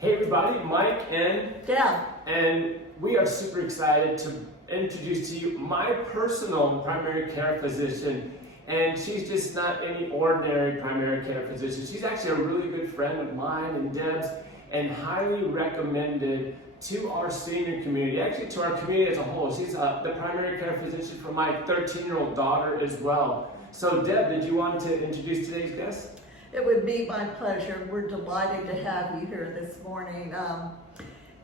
Hey everybody, Mike and Deb. And we are super excited to introduce to you my personal primary care physician. And she's just not any ordinary primary care physician. She's actually a really good friend of mine and Deb's, and highly recommended to our senior community, actually to our community as a whole. She's the primary care physician for my 13-year-old daughter as well. So Deb, did you want to introduce today's guest? It would be my pleasure. We're delighted to have you here this morning.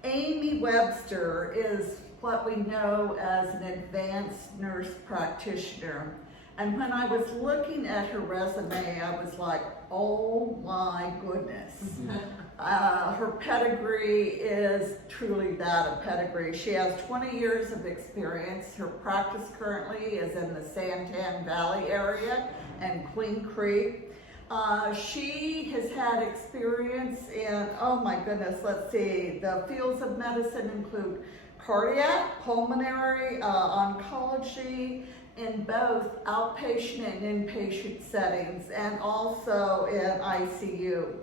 Amy Webster is what we know as an advanced nurse practitioner. And when I was looking at her resume, I was like, oh my goodness. Her pedigree is truly that, a pedigree. She has 20 years of experience. Her practice currently is in the Santan Valley area and Queen Creek. She has had experience in, oh my goodness, let's see, the fields of medicine include cardiac, pulmonary, oncology, in both outpatient and inpatient settings, and also in ICU.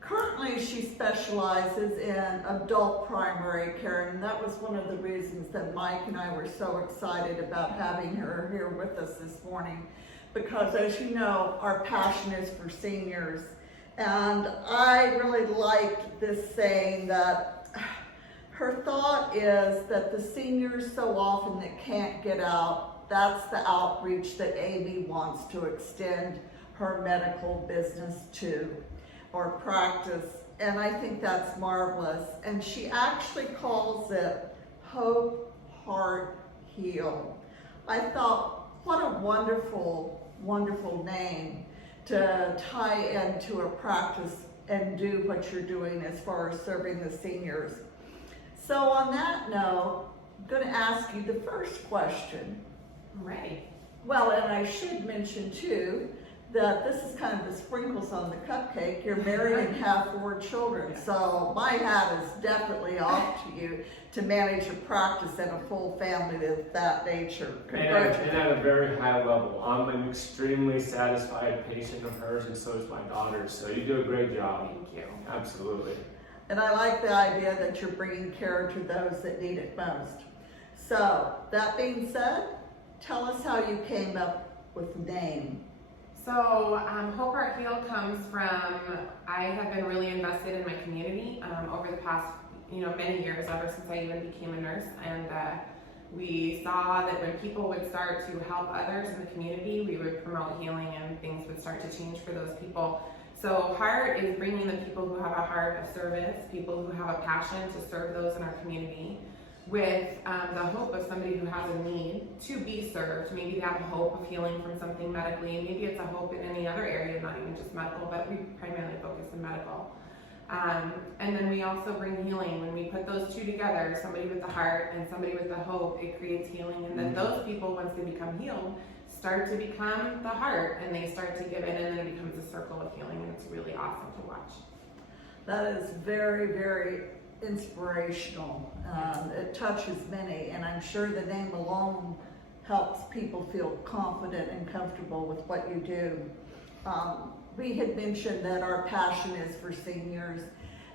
Currently, she specializes in adult primary care, and that was one of the reasons that Mike and I were so excited about having her here with us this morning. Because as you know, our passion is for seniors. And I really liked this saying that her thought is that the seniors so often that can't get out, that's the outreach that Amy wants to extend her medical business to, or practice. And I think that's marvelous. And she actually calls it Hope, Heart, Heal. I thought, what a wonderful name to tie into a practice and do what you're doing as far as serving the seniors. So on that note, I'm going to ask you the first question. Right. Well, and I should mention too, that this is kind of the sprinkles on the cupcake. You're married and have 4 children. So my hat is definitely off to you to manage a practice and a full family of that nature. And at a very high level. I'm an extremely satisfied patient of hers, and so is my daughter. So you do a great job. Thank you. Absolutely. And I like the idea that you're bringing care to those that need it most. So that being said, tell us how you came up with the name. So Hope Heart Heal comes from, I have been really invested in my community over the past, many years, ever since I even became a nurse. And we saw that when people would start to help others in the community, we would promote healing and things would start to change for those people. So Heart is bringing the people who have a heart of service, people who have a passion to serve those in our community, with the hope of somebody who has a need to be served. Maybe they have a hope of healing from something medically, maybe it's a hope in any other area, not even just medical, but we primarily focus in medical. And then we also bring healing. When we put those two together, somebody with the heart and somebody with the hope, it creates healing. And then those people, once they become healed, start to become the heart, and they start to give in, and then it becomes a circle of healing, and it's really awesome to watch. That is very, very inspirational. It touches many, and I'm sure the name alone helps people feel confident and comfortable with what you do. We had mentioned that our passion is for seniors,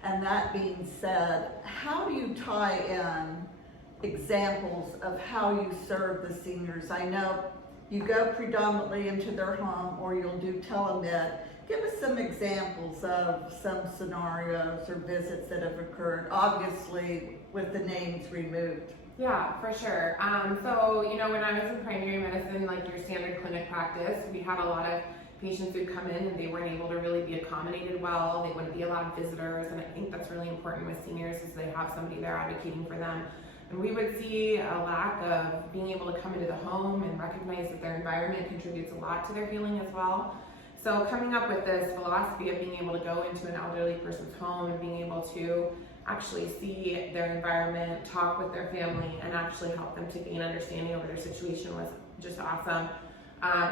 and that being said, how do you tie in examples of how you serve the seniors? I know you go predominantly into their home, or you'll do telemed. Give us some examples of some scenarios or visits that have occurred, obviously with the names removed. Yeah, for sure. So, when I was in primary medicine, like your standard clinic practice, we had a lot of patients who'd come in and they weren't able to really be accommodated well. They wouldn't be allowed visitors, and I think that's really important with seniors is they have somebody there advocating for them. And we would see a lack of being able to come into the home and recognize that their environment contributes a lot to their healing as well. So coming up with this philosophy of being able to go into an elderly person's home and being able to actually see their environment, talk with their family, and actually help them to gain understanding over their situation was just awesome.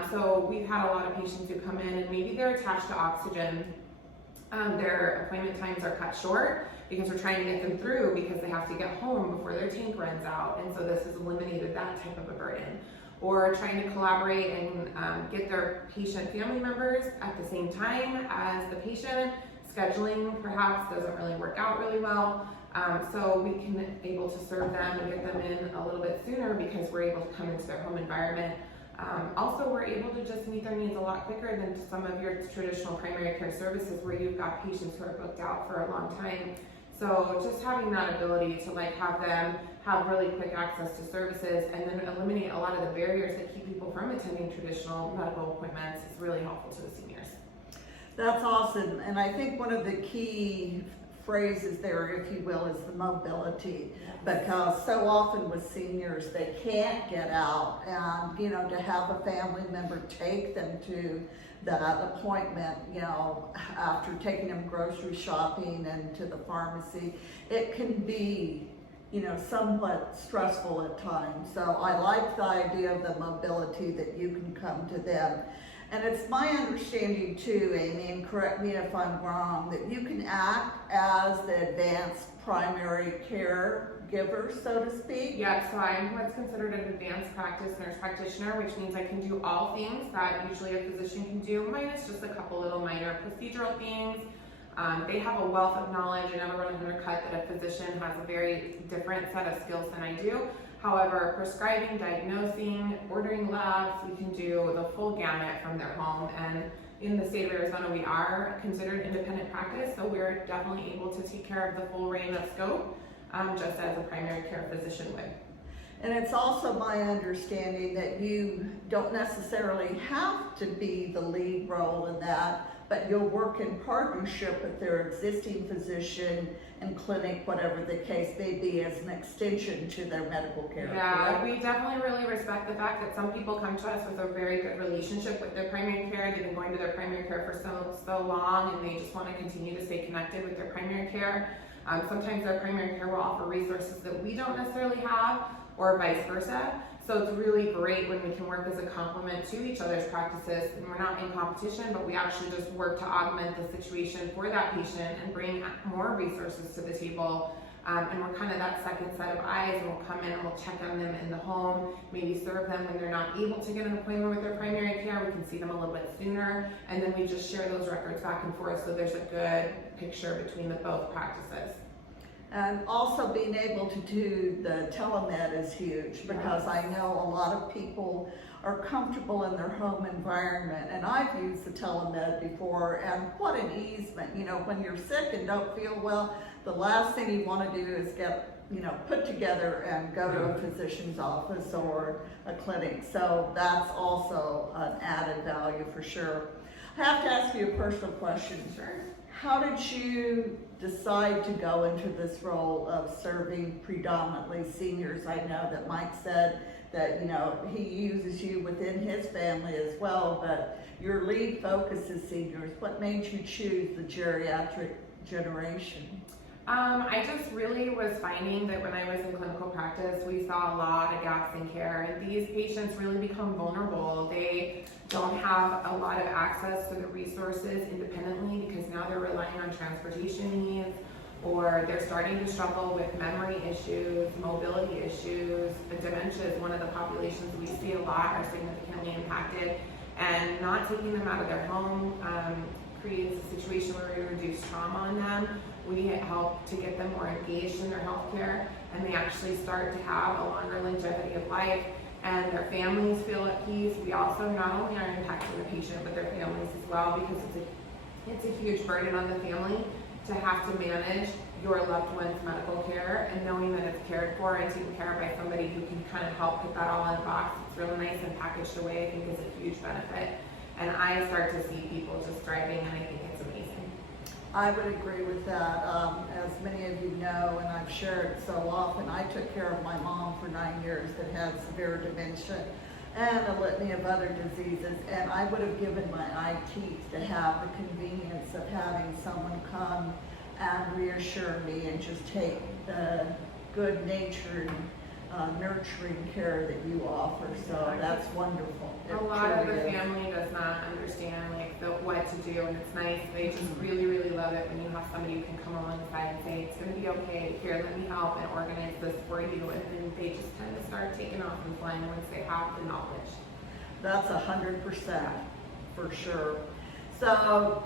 So we've had a lot of patients who come in and maybe they're attached to oxygen. Their appointment times are cut short because we're trying to get them through because they have to get home before their tank runs out. And so this has eliminated that type of a burden. Or trying to collaborate and get their patient family members at the same time as the patient scheduling perhaps doesn't really work out really well. So we can able to serve them and get them in a little bit sooner because we're able to come into their home environment. Also, we're able to just meet their needs a lot quicker than some of your traditional primary care services where you've got patients who are booked out for a long time. So just having that ability to like have them have really quick access to services and then eliminate a lot of the barriers that keep people from attending traditional medical appointments is really helpful to the seniors. That's awesome, and I think one of the key phrases there, if you will, is the mobility, because so often with seniors, they can't get out, and, you know, to have a family member take them to that appointment, you know, after taking them grocery shopping and to the pharmacy, it can be, you know, somewhat stressful at times. So I like the idea of the mobility, that you can come to them. And it's my understanding too, Amy, and correct me if I'm wrong, that you can act as the advanced primary care giver, so to speak? Yeah, so I'm what's considered an advanced practice nurse practitioner, which means I can do all things that usually a physician can do, minus just a couple little minor procedural things. They have a wealth of knowledge, and I never want to undercut that a physician has a very different set of skills than I do. However, prescribing, diagnosing, ordering labs, we can do the full gamut from their home. And in the state of Arizona, we are considered independent practice, so we're definitely able to take care of the full range of scope, just as a primary care physician would. And it's also my understanding that you don't necessarily have to be the lead role in that, but you'll work in partnership with their existing physician and clinic, whatever the case may be, as an extension to their medical care. Yeah, correct? we definitely really respect the fact that some people come to us with a very good relationship with their primary care. They've been going to their primary care for so long, and they just want to continue to stay connected with their primary care. Sometimes their primary care will offer resources that we don't necessarily have, or vice versa. So it's really great when we can work as a complement to each other's practices, and we're not in competition, but we actually just work to augment the situation for that patient and bring more resources to the table. And we're kind of that second set of eyes, and we'll come in and we'll check on them in the home, maybe serve them when they're not able to get an appointment with their primary care. We can see them a little bit sooner, and then we just share those records back and forth so there's a good picture between the both practices. And also being able to do the telemed is huge, because I know a lot of people are comfortable in their home environment, and I've used the telemed before, and what an easement. You know, when you're sick and don't feel well, the last thing you want to do is get, you know, put together and go to a physician's office or a clinic. So that's also an added value for sure. I have to ask you a personal question. Sure. How did you decide to go into this role of serving predominantly seniors? I know that Mike said that, you know, he uses you within his family as well, but your lead focus is seniors. What made you choose the geriatric generation? I just really was finding that when I was in clinical practice, we saw a lot of gaps in care, and these patients really become vulnerable. They don't have a lot of access to the resources independently because now they're relying on transportation needs, or they're starting to struggle with memory issues, mobility issues. The dementia is one of the populations we see a lot are significantly impacted, and not taking them out of their home creates a situation where we reduce trauma on them. We help to get them more engaged in their healthcare, and they actually start to have a longer longevity of life, and their families feel at peace. We also not only are impacting the patient, but their families as well, because it's a huge burden on the family to have to manage your loved one's medical care, and knowing that it's cared for and taken care of by somebody who can kind of help put that all in a box. It's really nice and packaged away, I think, is a huge benefit. And I start to see people just thriving, and I think it's amazing. I would agree with that. As many of you know, and I've shared so often, I took care of my mom for 9 years that had severe dementia and a litany of other diseases, and I would have given my eye teeth to have the convenience of having someone come and reassure me and just take the good-natured, nurturing care that you offer. So that's wonderful. A lot of the family does not understand what to do, and it's nice. They just really, really love it when you have somebody who can come alongside and say, it's going to be okay, here, let me help and organize this for you, and then they just kind of start taking off and flying once they have the knowledge. That's 100% for sure. So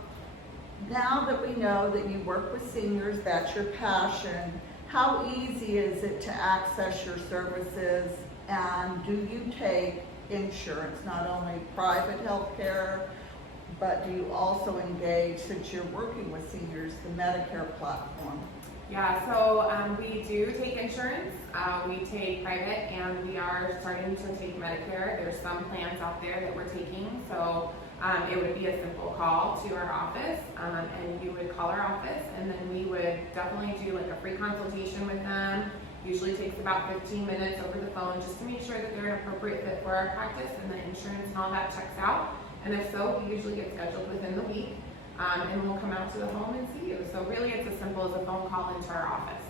Now that we know that you work with seniors, that's your passion, how easy is it to access your services, and do you take insurance, not only private health care, but do you also engage, since you're working with seniors, the Medicare platform? Yeah, so we do take insurance, we take private, and we are starting to take Medicare. There's some plans out there that we're taking, so it would be a simple call to our office, and you would call our office, and then we would definitely do like a free consultation with them. Usually takes about 15 minutes over the phone just to make sure that they're an appropriate fit for our practice and the insurance and all that checks out. And if so, we usually get scheduled within the week, and we'll come out to the home and see you. So really it's as simple as a phone call into our office.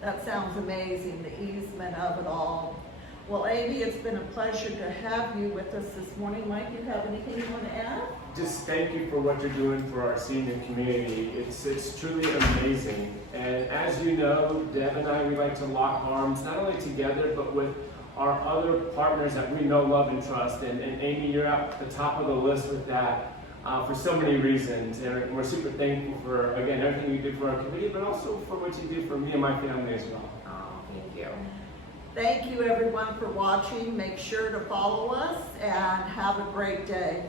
That sounds amazing, the easement of it all. Well, Amy, it's been a pleasure to have you with us this morning. Mike, you have anything you want to add? Just thank you for what you're doing for our senior community. It's truly amazing. And as you know, Deb and I, we like to lock arms, not only together, but with our other partners that we know, love, and trust. And Amy, you're at the top of the list with that for so many reasons. And we're super thankful for, again, everything you do for our community, but also for what you do for me and my family as well. Oh, thank you. Thank you everyone for watching. Make sure to follow us and have a great day.